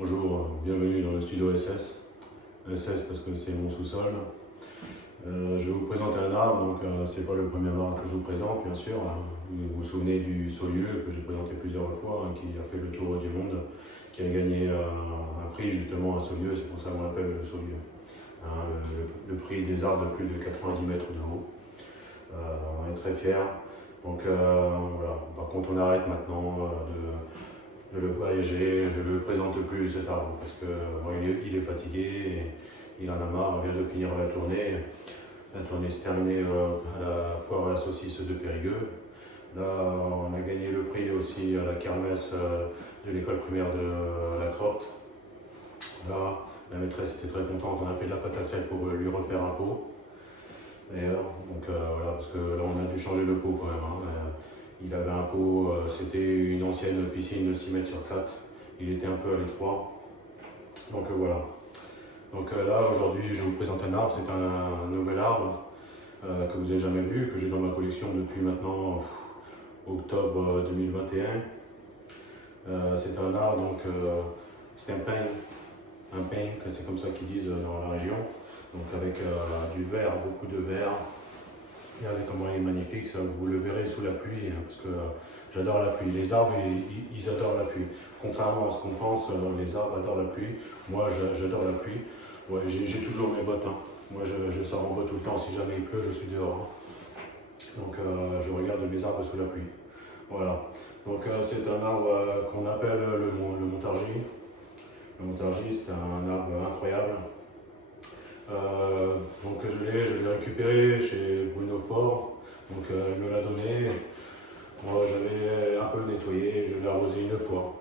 Bonjour, bienvenue dans le studio SS. SS parce que c'est mon sous-sol. Je vais vous présenter un arbre, donc c'est pas le premier arbre que je vous présente, bien sûr. Vous vous souvenez du Saullieux que j'ai présenté plusieurs fois, qui a fait le tour du monde, qui a gagné un prix justement à Saullieux, c'est pour ça qu'on l'appelle le Saullieux. Le prix des arbres de plus de 90 mètres de haut. On est très fiers. Donc voilà, par contre on arrête maintenant de le voyager, je ne le présente plus cet arbre parce que bon, il est fatigué, et il en a marre, on vient de finir la tournée. La tournée s'est terminée à la foire à la saucisse de Périgueux. Là, on a gagné le prix aussi à la kermesse de l'école primaire de la Crotte. Là, la maîtresse était très contente, on a fait de la pâte à sel pour lui refaire un pot. Donc voilà, parce que là on a dû changer le pot quand même. Il avait un pot, c'était une ancienne piscine de 6 mètres sur 4. Il était un peu à l'étroit. Donc voilà. Donc là aujourd'hui je vous présente un arbre, c'est un nouvel arbre que vous n'avez jamais vu, que j'ai dans ma collection depuis maintenant octobre 2021. C'est un arbre, donc c'est un pin, c'est comme ça qu'ils disent dans la région. Donc avec du verre, beaucoup de verre. Regardez comment il est magnifique, ça, vous le verrez sous la pluie, parce que j'adore la pluie. Les arbres, ils adorent la pluie. Contrairement à ce qu'on pense, les arbres adorent la pluie. Moi, j'adore la pluie. Ouais, j'ai toujours mes bottes. Moi, je sors en bottes tout le temps. Si jamais il pleut, je suis dehors. Donc, je regarde mes arbres sous la pluie. Voilà. Donc, c'est un arbre qu'on appelle le montargis. Le montargis, c'est un arbre incroyable. Donc je l'ai récupéré chez Bruno Fort, donc il me l'a donné. Moi j'avais un peu nettoyé, je l'ai arrosé une fois.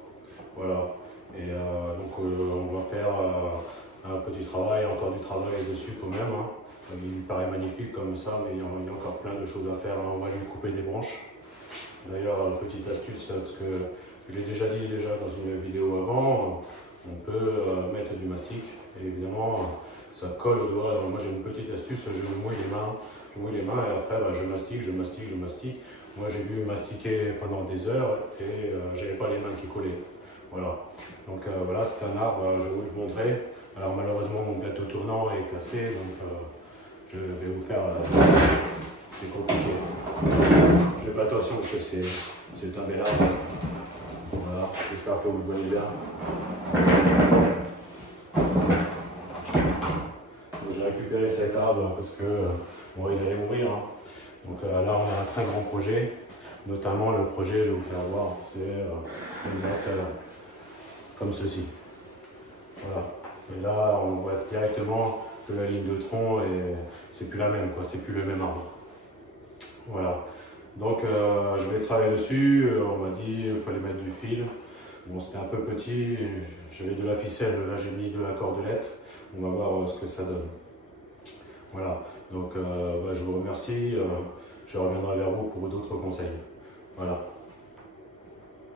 Voilà. Et donc on va faire un petit travail, encore du travail dessus quand même. Il me paraît magnifique comme ça, mais il y a encore plein de choses à faire. On va lui couper des branches. D'ailleurs, petite astuce, parce que je l'ai déjà dit dans une vidéo avant, on peut mettre du mastic, et évidemment ça colle au doigt. Alors moi j'ai une petite astuce, je me mouille les mains et après je mastique. Moi j'ai dû mastiquer pendant des heures et j'avais pas les mains qui collaient. Voilà. Donc voilà, c'est un arbre, je vais vous le montrer. Alors malheureusement mon gâteau tournant est cassé, donc je vais vous faire. C'est compliqué. Je fais attention parce que c'est un bel arbre. Voilà, j'espère que vous le voyez bien. J'ai récupéré cet arbre parce que bon, il allait mourir. Donc là on a un très grand projet, notamment le projet, je vais vous faire voir, c'est une boîte comme ceci. Voilà. Et là on voit directement que la ligne de tronc c'est plus la même, c'est plus le même arbre. Voilà. Donc je vais travailler dessus, on m'a dit qu'il fallait mettre du fil. Bon, c'était un peu petit, j'avais de la ficelle, là j'ai mis de la cordelette. On va voir ce que ça donne. Voilà, donc je vous remercie, je reviendrai vers vous pour d'autres conseils. Voilà.